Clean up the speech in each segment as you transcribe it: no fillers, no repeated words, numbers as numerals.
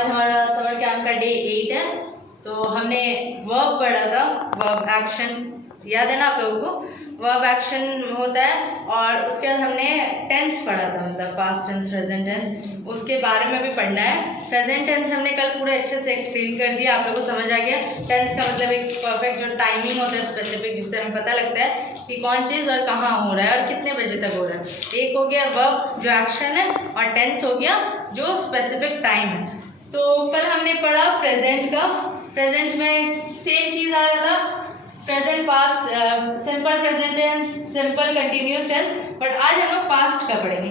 आज हमारा summer camp का डे 8 है। तो हमने वर्ब पढ़ा था, वर्ब एक्शन याद है ना आप लोगों को? वर्ब एक्शन होता है और उसके बाद हमने टेंस पढ़ा था, मतलब पास्ट टेंस, प्रेजेंट टेंस, उसके बारे में भी पढ़ना है। प्रेजेंट टेंस हमने कल पूरे अच्छे से एक्सप्लेन कर दिया, आप लोगों को समझ आ गया। टेंस का मतलब एक परफेक्ट जो टाइमिंग होता है स्पेसिफिक, जिससे हमें पता लगता है कि कौन चीज़ और कहाँ हो रहा है और कितने बजे तक हो रहा है। एक हो गया वर्ब जो एक्शन है और टेंस हो गया जो स्पेसिफिक टाइम है। तो कल हमने पढ़ा प्रेजेंट का। प्रेजेंट में सेम चीज़ आ रहा था, present past, simple present tense, simple continuous tense, but आज हम लोग पास्ट का पढ़ेंगे।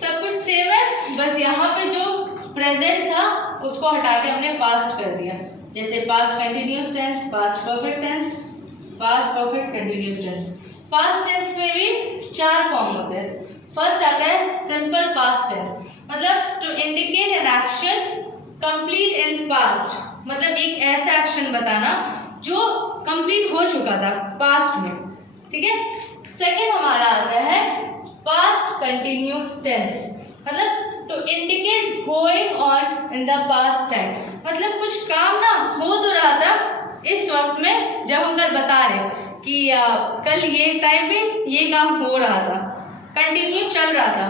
सब कुछ सेम है, बस यहाँ पे जो प्रेजेंट था उसको हटा के हमने पास्ट कर दिया। जैसे past continuous tense, past perfect tense, past perfect continuous tense. Past tense में भी 4 फॉर्म होते हैं। फर्स्ट आता है सिंपल पास्ट टेंस, मतलब to indicate an action complete in past, मतलब एक ऐसा एक्शन बताना जो कंप्लीट हो चुका था पास्ट में, ठीक है। सेकेंड हमारा आता है पास्ट कंटिन्यूअस टेंस, मतलब to indicate going on in the past time, मतलब कुछ काम ना हो तो रहा था इस वक्त में जब हम कल बता रहे कि कल ये टाइम पे ये काम हो रहा था, कंटिन्यू चल रहा था।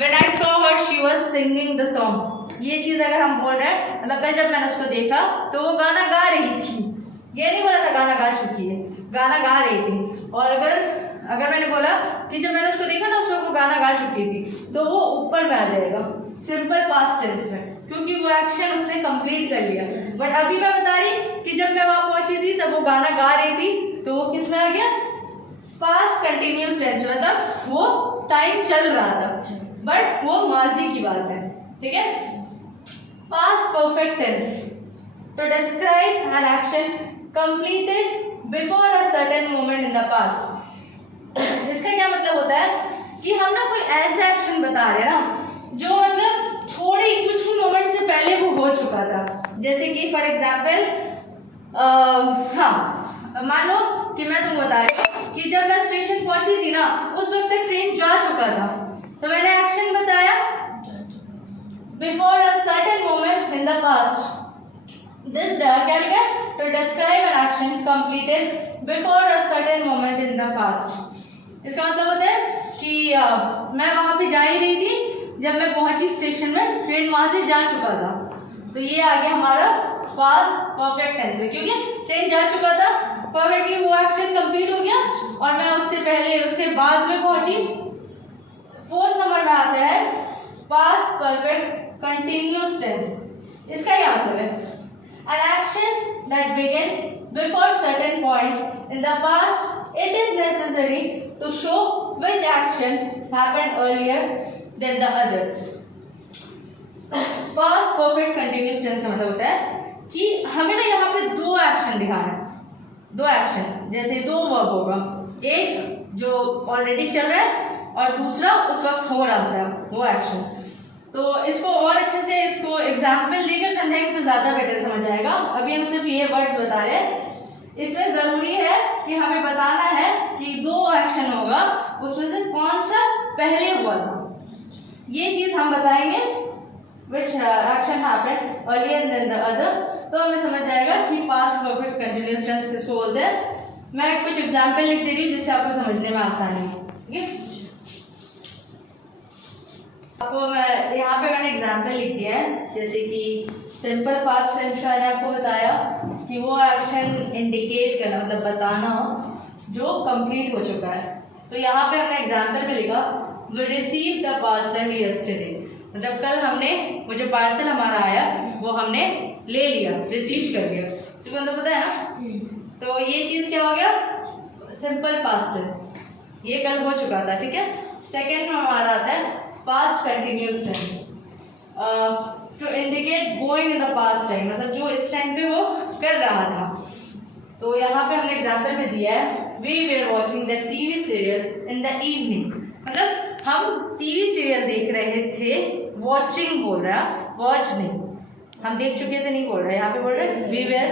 When I saw her, she was singing the song, ये चीज़ अगर हम बोल रहे हैं, मतलब कल जब मैंने उसको देखा तो वो गाना गा रही थी, ये नहीं बोला था गाना गा चुकी है, गाना गा रही थी। और अगर मैंने बोला कि जब मैंने उसको देखा ना उस वक्त वो गाना गा चुकी थी, तो वो ऊपर में आ जाएगा सिंपल पास्ट टेंस में, क्योंकि वो एक्शन उसने कंप्लीट कर लिया। बट अभी मैं बता रही कि जब मैं वहां पहुंची थी तब वो गाना गा रही थी, तो वो किस में आ गया? पास्ट कंटिन्यूअस टेंस, मतलब वो टाइम चल रहा था बट वो माजी की बात है, ठीक है। Past perfect tense, to describe an action completed before a certain moment in the past. इसका क्या मतलब होता है कि हम ना कोई ऐसा एक्शन बता रहे हैं ना जो मतलब थोड़े कुछ ही मोमेंट से पहले वो हो चुका था। जैसे कि फॉर एग्जाम्पल, हाँ मान लो कि मैं तुम बता रही हूँ कि जब मैं स्टेशन पहुंची थी ना उस वक्त तक ट्रेन जा चुका था, तो मैंने एक्शन बताया before a certain moment in the past. This क्या लिखा? To describe an action completed before a certain moment in the past. इसका मतलब होता है कि मैं वहां पे जा ही रही थी, जब मैं पहुंची स्टेशन में ट्रेन वहां से जा चुका था, तो ये आ गया हमारा पास्ट परफेक्ट टेंस में, क्योंकि ट्रेन जा चुका था, परफेक्टली वो एक्शन कंप्लीट हो गया और मैं उससे पहले उससे बाद में पहुंची। फोर्थ नंबर में आता है पास्ट परफेक्ट कंटिन्यूअस टेंस। इसका क्या मतलब है? An action that began before certain point in the past, it is necessary to show which action happened earlier than the other. Past perfect continuous tense का मतलब होता है कि हमें ना यहाँ पे 2 एक्शन दिखाना है, 2 एक्शन, जैसे 2 वर्ब होगा, एक जो ऑलरेडी चल रहा है और दूसरा उस वक्त हो रहा था वो एक्शन। तो इसको और अच्छे से इसको एग्जाम्पल देकर समझाएंगे तो ज़्यादा बेटर समझ आएगा। अभी हम सिर्फ ये वर्ड्स बता रहे हैं। इसमें ज़रूरी है कि हमें बताना है कि 2 एक्शन होगा, उसमें से कौन सा पहले हुआ था, ये चीज़ हम बताएंगे। Which action happened earlier than the other, तो हमें समझ जाएगा कि पास्ट परफेक्ट कंटिन्यूअस टेंस किसको बोलते हैं। मैं कुछ एग्जाम्पल लिख दे रही हूँ जिससे आपको समझने में आसानी हो, ठीक है। आपको मैं यहाँ पे मैंने एग्जाम्पल लिख दिया है, जैसे कि सिंपल पास्ट टेंस का मैंने आपको बताया कि वो एक्शन इंडिकेट करना, मतलब बताना जो कंप्लीट हो चुका है। तो यहाँ पे हमने एग्जाम्पल में लिखा we receive the parcel yesterday, मतलब कल हमने वो जो पार्सल हमारा आया वो हमने ले लिया, रिसीव कर लिया, तो मतलब पता है ना। तो ये चीज़ क्या हो गया? सिंपल पास्ट टेंस, ये कल हो चुका था, ठीक है। सेकेंड में हमारा आता है past continuous tense, to indicate going in the past time, मतलब जो इस टाइम पे वो कर रहा था। तो यहाँ पे हमने एग्जाम्पल में दिया है we were watching the TV serial in the evening, मतलब हम टीवी सीरियल देख रहे थे। वॉचिंग बोल रहा है, वॉच नहीं, हम देख चुके थे नहीं बोल रहा है, यहाँ पे बोल रहे हैं we were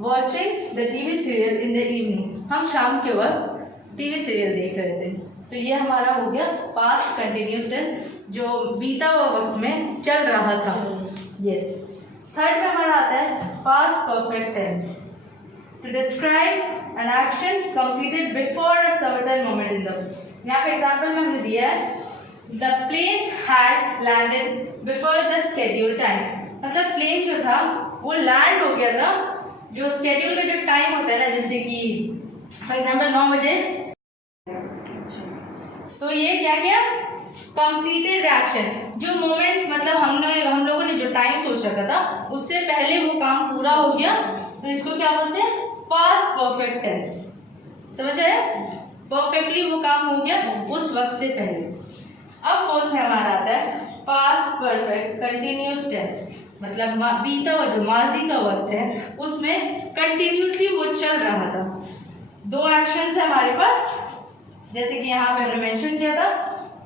watching the TV serial in the evening, हम शाम के वक्त टीवी सीरियल देख रहे थे। तो ये हमारा हो गया पास्ट कंटिन्यूअस टेंस जो बीता हुआ वक्त में चल रहा था। यस। थर्ड में हमारा आता है past perfect tense, to describe an action completed before a certain moment in the. यहाँ पे एग्जाम्पल में हमने दिया है the plane had landed before the schedule time, मतलब प्लेन जो था वो लैंड हो गया था जो स्केड्यूल का जो टाइम होता है ना, जैसे कि फॉर एग्जाम्पल 9 बजे, तो ये क्या किया, कंप्लीटेड एक्शन, जो मोमेंट मतलब हम लोगों ने जो टाइम सोच रखा था उससे पहले वो काम पूरा हो गया, तो इसको क्या बोलते हैं, पास्ट परफेक्ट टेंस। समझ आया, परफेक्टली वो काम हो गया उस वक्त से पहले। अब फोर्थ में हमारा आता है पास्ट परफेक्ट कंटिन्यूस टेंस, मतलब बीता हुआ जो माजी का वक्त है उसमें कंटिन्यूसली वो चल रहा था। दो एक्शंस है हमारे पास, जैसे कि यहाँ पे हमने मेंशन किया था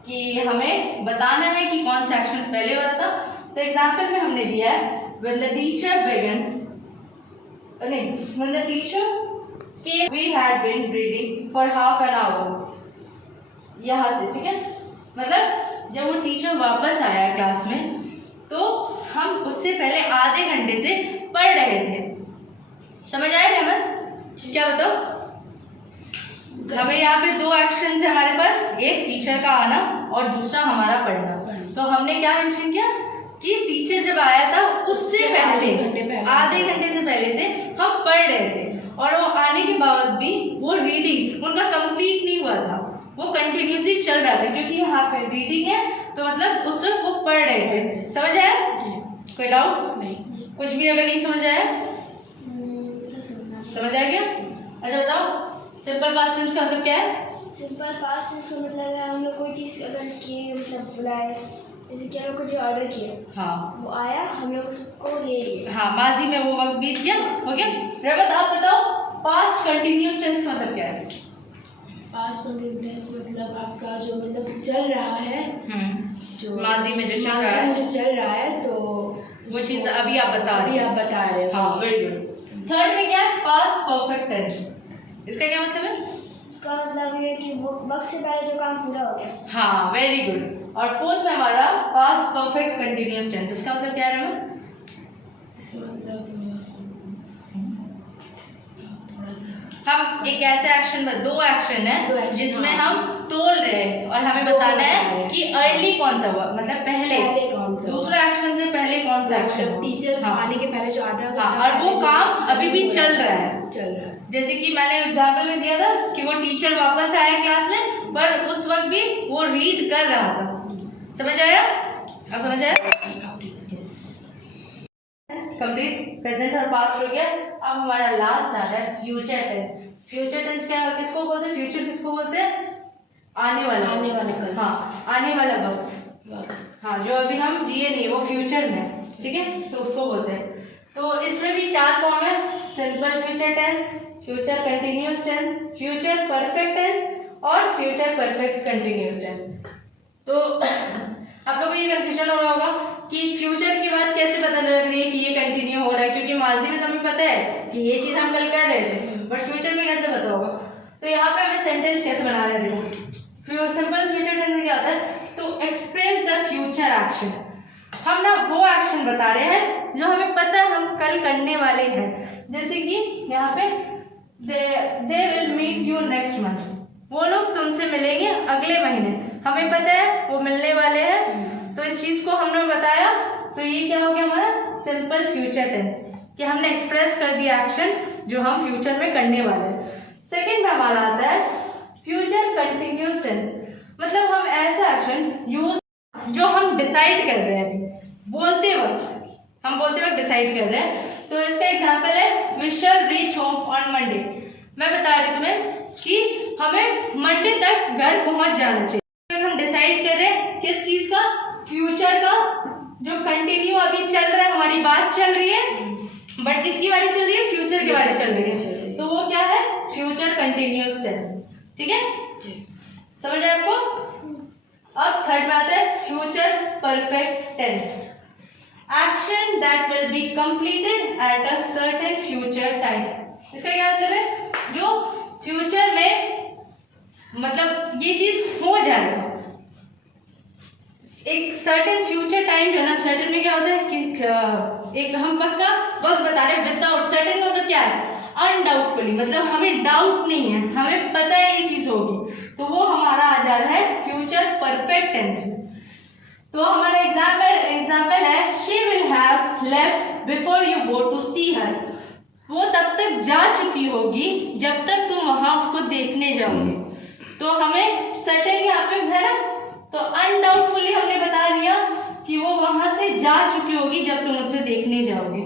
कि हमें बताना है कि कौन सा एक्शन पहले हो रहा था। तो एग्जाम्पल में हमने दिया है when the teacher began, नहीं, when the teacher came we had been reading for half an hour, यहाँ से, ठीक है, मतलब जब वो टीचर वापस आया क्लास में तो हम उससे पहले आधे घंटे से पढ़ रहे थे। समझ आया रहमत, क्या बताओ, हमें यहाँ पे दो एक्शन है हमारे पास, एक टीचर का आना और दूसरा हमारा पढ़ना। तो हमने क्या मेंशन किया कि टीचर जब आया था उससे पहले आधे घंटे से पहले से हम पढ़ रहे थे, और वो आने के बाद भी वो रीडिंग उनका कंप्लीट नहीं हुआ था, वो कंटिन्यूसली चल रहा था, क्योंकि यहाँ पे रीडिंग है तो मतलब उस वक्त वो पढ़ रहे थे। समझ आया, कोई डाउट नहीं, कुछ भी अगर नहीं समझ आया, समझ आ गया। अच्छा बताओ, सिंपल पास्ट टेंस का मतलब क्या है? सिंपल पास्ट टेंस का मतलब है हम लोग कोई चीज़ अगर किए, मतलब बुलाए, जैसे कि हम लोग कुछ ऑर्डर किए, हाँ, वो आया, हम लोग उसको ले लिए, हाँ, माजी में वो वक्त बीत गया, हो गया। रहमत आप बताओ, पास्ट कंटिन्यूस टेंस मतलब क्या है? पास्ट कंटिन्यूस टेंस मतलब आपका जो मतलब चल रहा है, जो माजी में जो चल रहा है, तो वो चीज़ अभी आप बता रहे हो। हाँ, वेरी गुड। थर्ड में क्या है, पास्ट परफेक्ट टेंस, इसका क्या मतलब है? इसका मतलब ये है कि वो वक्त से पहले जो काम पूरा हो गया। हाँ, वेरी गुड। और फोर्थ में हमारा पास्ट परफेक्ट कंटिन्यूअस टेंस, इसका मतलब क्या है? इसका मतलब थोड़ा सा हम एक ऐसे एक्शन, दो एक्शन है जिसमें हम तोल रहे हैं और हमें बताना है कि अर्ली कौन सा हुआ, मतलब पहले कौन सा, दूसरा एक्शन से पहले कौन सा एक्शन, टीचर आने के पहले जो आधा घंटा, और वो काम अभी भी चल रहा है। जैसे कि मैंने एग्जाम्पल में दिया था कि वो टीचर वापस आया क्लास में, पर उस वक्त भी वो रीड कर रहा था। समझ आया, अब समझ आया, कंप्लीट प्रेजेंट और पास्ट हो गया। अब हमारा लास्ट आ रहा है फ्यूचर टेंस। फ्यूचर टेंस क्या, किसको बोलते हैं, फ्यूचर किसको बोलते हैं? आने वाला कल, हाँ, आने वाला वक्त, हाँ, जो अभी हम जिए नहीं वो फ्यूचर में, ठीक है, तो उसको बोलते हैं। तो इसमें भी चार फॉर्म है, simple future tense, future continuous tense, future perfect tense और फ्यूचर परफेक्ट कंटिन्यूअस टेंस। तो आप लोगों को ये कंफ्यूजन हो रहा होगा कि फ्यूचर की बात कैसे पता लग रही है कि ये कंटिन्यू हो रहा है, क्योंकि माजी में तो हमें पता है कि ये चीज़ हम कल कर रहे थे, बट फ्यूचर में कैसे पता होगा? तो यहाँ पे हमें सेंटेंस कैसे बना रहे हैं, देखो, सिंपल फ्यूचर टेंस में क्या होता है, to express the future action. हम ना वो एक्शन बता रहे हैं जो हमें पता है हम कल करने वाले हैं। जैसे कि यहाँ पे they will meet you next month, वो लोग तुमसे मिलेंगे अगले महीने, हमें पता है वो मिलने वाले हैं, तो इस चीज़ को हमने बताया, तो ये क्या हो गया हमारा सिंपल फ्यूचर टेंस, कि हमने एक्सप्रेस कर दिया एक्शन जो हम फ्यूचर में करने वाले हैं। सेकेंड में हमारा आता है फ्यूचर कंटिन्यूस टेंस, मतलब हम ऐसा एक्शन यूज जो हम डिसाइड कर रहे हैं, बोलते वक्त डिसाइड कर रहे हैं। तो इसका एग्जांपल है we shall reach home on Monday. मैं बता रही तुम्हें कि हमें मंडे तक घर पहुंच जाना चाहिए। हम डिसाइड कर रहे हैं किस चीज का, फ्यूचर का, जो कंटिन्यू अभी चल रहा है, हमारी बात चल रही है, बट किसकी बारी चल रही है, फ्यूचर की बारी चल रही है, तो वो क्या है, फ्यूचर कंटिन्यूअस टेंस। ठीक है, समझ आया आपको? अब थर्ड में आता है future perfect tense, action that will be completed at a certain future time. इसका क्या मतलब है, जो फ्यूचर में मतलब ये चीज हो जाएगा, एक सर्टेन फ्यूचर टाइम जो है ना, सर्टेन में क्या होता है कि एक हम पक्का वक्त बता रहे हैं, विदाउट सर्टेन मतलब क्या है, अनडाउटफुली, मतलब हमें डाउट नहीं है, हमें पता है ये चीज होगी, तो वो हमारा आ जा रहा है फ्यूचर परफेक्ट टेंस में। तो हमारा एग्जाम्पल है, she will have left before you go to see her, वो तब तक जा चुकी होगी जब तक तुम वहां उसको देखने जाओगे। तो हमें सर्टेन यहाँ पे है ना, तो अनडाउटफुली हमने बता दिया कि वो वहां से जा चुकी होगी जब तुम उसे देखने जाओगे।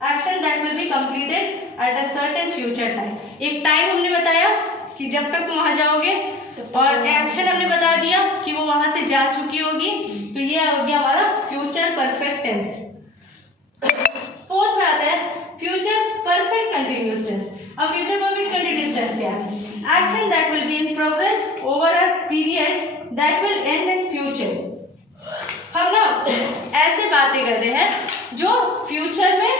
Action that will be completed at a certain future time, एक टाइम हमने बताया कि जब तक तुम वहां जाओगे, और एक्शन हमने बता दिया कि वो वहां से जा चुकी होगी, तो ये हो गया हमारा फ्यूचर परफेक्ट टेंस। फोर्थ में आता है फ्यूचर परफेक्ट कंटिन्यूअस टेंस। अब फ्यूचर परफेक्ट कंटिन्यूअस टेंस क्या है, action that will be in progress over a period that will and in future. हम ना ऐसे बातें कर रहे हैं जो फ्यूचर में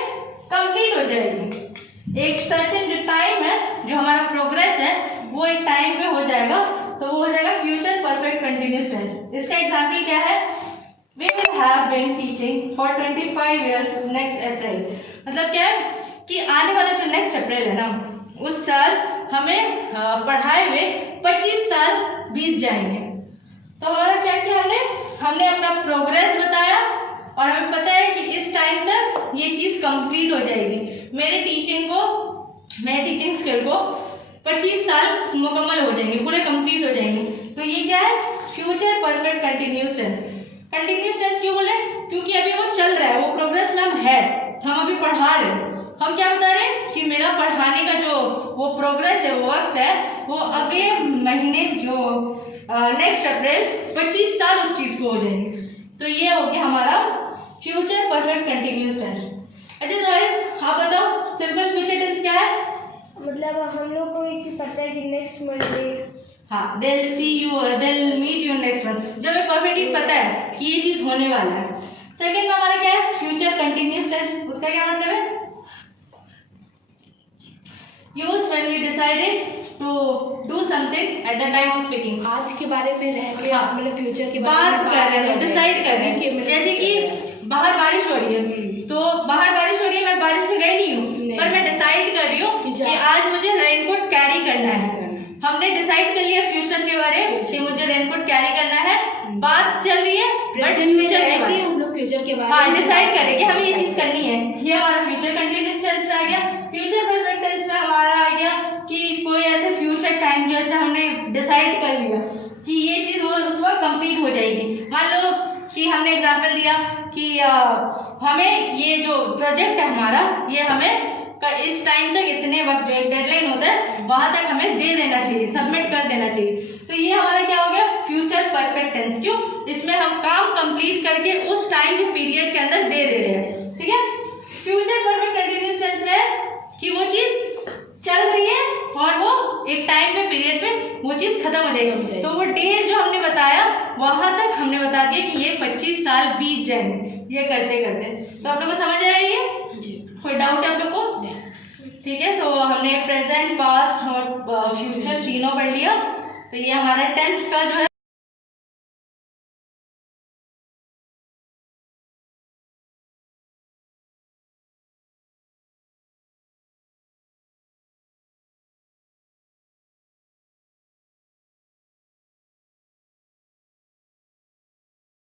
कंप्लीट हो जाएगी, एक सर्टेन जो टाइम है, जो हमारा प्रोग्रेस है, वो एक टाइम पे हो जाएगा, तो वो हो जाएगा फ्यूचर परफेक्ट कंटिन्यूअस टेंस। इसका एग्जांपल क्या है, we will have been teaching for 25 years next April, मतलब क्या है कि आने वाला जो नेक्स्ट अप्रैल है ना, उस साल हमें पढ़ाए हुए 25 साल बीत जाएंगे। तो हमारा क्या किया हमने अपना प्रोग्रेस बताया, और हमें पता है कि इस टाइम तक ये चीज कंप्लीट हो जाएगी, मेरे टीचिंग स्किल को 25 साल मुकम्मल हो जाएंगे, पूरे कंप्लीट हो जाएंगे। तो ये क्या है, future perfect continuous tense. Continuous tense क्यों बोले, क्योंकि अभी वो चल रहा है, वो प्रोग्रेस में हम है, हम अभी पढ़ा रहे हैं। हम क्या बता रहे हैं कि मेरा पढ़ाने का जो वो प्रोग्रेस है, वो वक्त है, वो अगले महीने जो नेक्स्ट अप्रैल 25 साल उस चीज को हो जाएंगे। तो ये हो गया हमारा फ्यूचर परफेक्ट कंटिन्यूअस टेंस। अच्छा तो आप बताओ सिंपल फ्यूचर टेंस क्या है, मतलब हम लोग को एक चीज पता है कि नेक्स्ट मंडे, हाँ, they'll see you, they'll meet you next month, जब हमें परफेक्टली पता है कि ये चीज होने वाला है। सेकंड में हमारा क्या है, फ्यूचर कंटिन्यूअस टेंस, उसका क्या मतलब है, use when we decided to do something at the time of speaking, आज के बारे में रह के हाँ, मतलब फ्यूचर के बारे बात में कर रहे हैं, डिसाइड कर रहे हैं। जैसे कि बाहर बारिश हो रही है, तो बाहर बारिश हो रही है, मैं बारिश में गई नहीं हूँ, पर मैं डिसाइड कर रही हूँ कि आज मुझे रेनकोट कैरी करना है। हमने डिसाइड कर लिया फ्यूचर के बारे में कि मुझे रेनकोट कैरी करना है, बात चल रही है, बट फ्यूचर के बारे में हम लोग फ्यूचर के बारे में हाँ डिसाइड करें कि हमें ये चीज करनी है। ये हमारा फ्यूचर कंटिन्यूअस टेंस आ गया। फ्यूचर परफेक्ट टेंस में हमारा आ गया कि कोई ऐसे फ्यूचर टाइम जैसे हमने डिसाइड कर लिया कि ये चीज उस वक्त कंप्लीट हो जाएगी। मान लो कि हमने एग्जांपल दिया कि हमें ये जो प्रोजेक्ट है हमारा, ये हमें इस टाइम तक इतने वक्त जो एक डेडलाइन होता है वहां तक हमें दे देना चाहिए, सबमिट कर देना चाहिए। तो ये हमारा क्या हो गया, फ्यूचर परफेक्ट टेंस। क्यों, इसमें हम काम कंप्लीट करके उस टाइम के पीरियड के अंदर दे रहे हैं। ठीक है, फ्यूचर परफेक्ट कंटिन्यूअस टेंस है कि वो चीज चल रही है और वो एक टाइम पे पीरियड पे वो चीज खत्म हो जाएगी। तो वो डेट जो हमने बताया वहां तक हमने बता दिया कि ये 25 साल बीत जाएंगे ये करते करते। तो आप लोगों को समझ आया ये? कोई डाउट है आप लोग को? ठीक है, तो हमने प्रेजेंट, पास्ट और फ्यूचर तीनों पढ़ लिया। तो ये हमारा टेंस का जो है